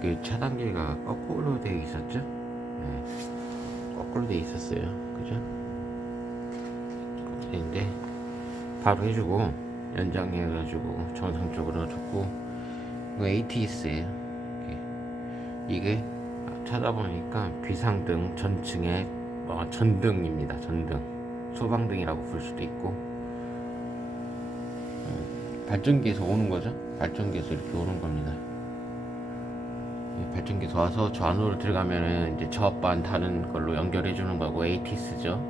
그 차단기가 거꾸로 되어 있었죠? 네. 거꾸로 되어 있었어요. 그죠? 근데 바로 해주고 연장해가지고 정상적으로 줬고 이거 ATS예요. 이게 찾아보니까 비상등 전층의 어, 전등입니다. 전등 소방등이라고 부를 수도 있고 음, 발전기에서 오는 거죠. 발전기에서 이렇게 오는 겁니다. 이 발전기에서 와서 저 안으로 들어가면은 이제 저압반 다른 걸로 연결해 주는 거고 ATS죠.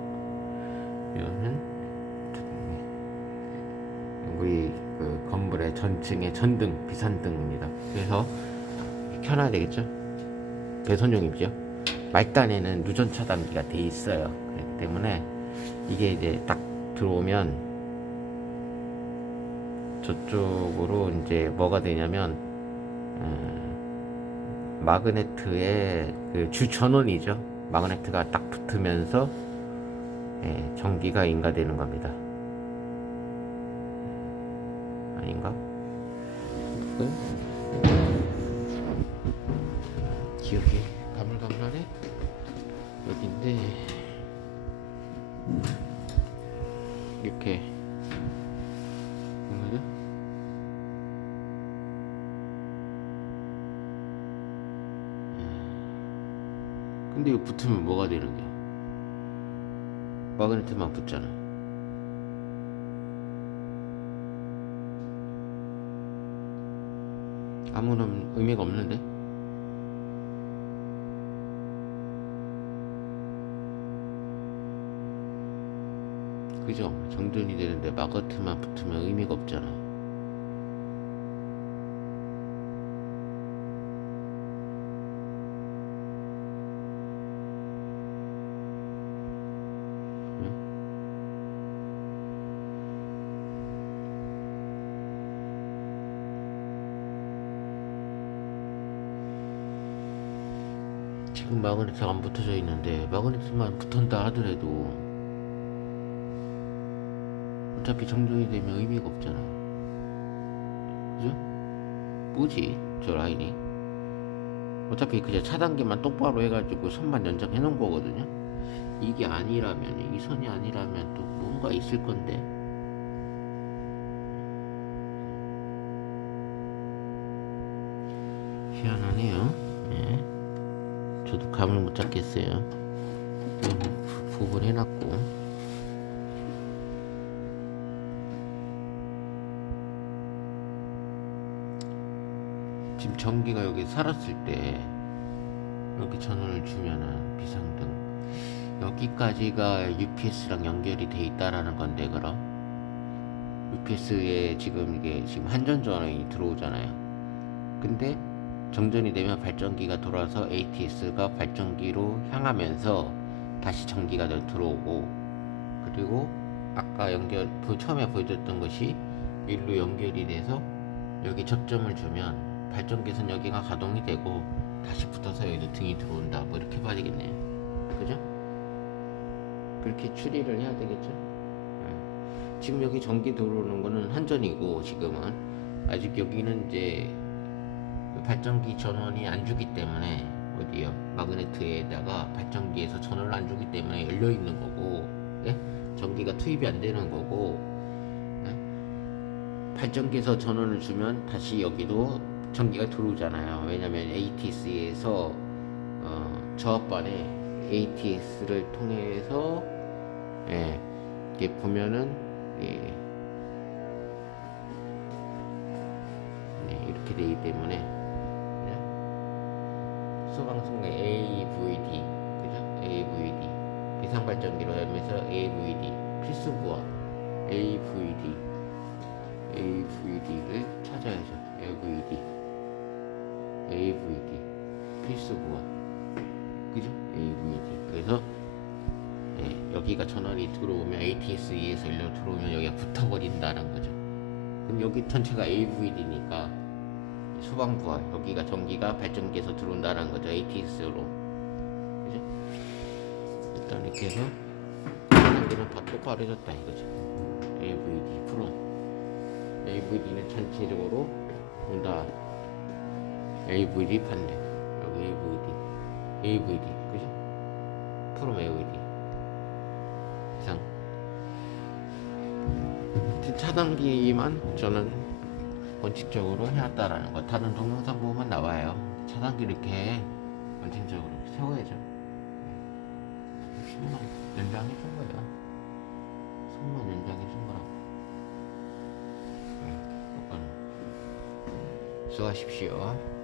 이거는 우리 그 건물의 전층의 전등 비상등입니다. 그래서 켜놔야 되겠죠. 배선용이죠. 말단에는 누전 차단기가 돼 있어요. 그렇기 때문에 이게 이제 딱 들어오면 저쪽으로 이제 뭐가 되냐면 음, 마그네트의 그 주전원이죠. 마그네트가 딱 붙으면서 예, 전기가 인가되는 겁니다. 아닌가? 기억이 가물가물하네. 여기인데 이렇게 근데 이거 붙으면 뭐가 되는 거야? 마그네트만 붙잖아. 아무런 의미가 없는데? 그죠? 정전이 되는데 마그네트만 붙으면 의미가 없잖아. 지금 마그네트가 안 붙어져 있는데 마그네트만 붙은다 하더라도 어차피 정전이 되면 의미가 없잖아. 그죠? 뭐지 저 라인이? 어차피 그냥 차단기만 똑바로 해가지고 선만 연장해 놓은 거거든요. 이게 아니라면 이 선이 아니라면 또 뭔가 있을 건데. 희한하네요. 예. 저도 감을 못 잡겠어요. 음, 구분해놨고. 지금 전기가 여기 살았을 때 이렇게 전원을 주면은 비상등 여기까지가 UPS랑 연결이 돼 있다라는 건데 그럼 UPS에 지금 이게 지금 한전 전원이 들어오잖아요. 근데 정전이 되면 발전기가 돌아서 ATS가 발전기로 향하면서 다시 전기가 들어오고 그리고 아까 연결 그 처음에 보여줬던 것이 일로 연결이 돼서 여기 접점을 주면 발전기선 여기가 가동이 되고 다시 붙어서 여기 등이 들어온다 뭐 이렇게 봐야 되겠네요 그죠? 그렇게 추리를 해야 되겠죠 네. 지금 여기 전기 들어오는 거는 한전이고 지금은 아직 여기는 이제 발전기 전원이 안 주기 때문에 어디요 마그네트에다가 발전기에서 전원을 안 주기 때문에 열려 있는 거고 예? 전기가 투입이 안 되는 거고 예? 발전기에서 전원을 주면 다시 여기도 전기가 들어오잖아요 왜냐면 ATS에서 어, 저압반에 ATS를 통해서 예, 이렇게 보면은 예, 네, 이렇게 되기 때문에 소방송의 AVD 그죠? AVD 비상발전기로 하면서 AVD 필수부하 AVD AVD를 찾아야죠. AVD AVD 필수부하 그죠? AVD 그래서 네, 여기가 전원이 들어오면 ATS에서 일로 들어오면 여기가 붙어버린다는 거죠. 그럼 여기 전체가 AVD니까 소방부하 여기가 전기가 발전기에서 들어온다는 거죠 ATS로. 그죠? 일단 이렇게 해서 전기는 다 똑바로 해줬다 이거죠 AVD 프로 AVD는 전체적으로 온다. AVD 판넬 AVD, AVD, 그죠? 프롬 AVD 이상. 차단기만 저는 원칙적으로 해왔다라는 거. 다른 동영상 보면 나와요. 차단기 이렇게 원칙적으로 세워야죠. 10만 연장해 준 거야. 3만 연장해 준 거라고. 네, 수고하십시오.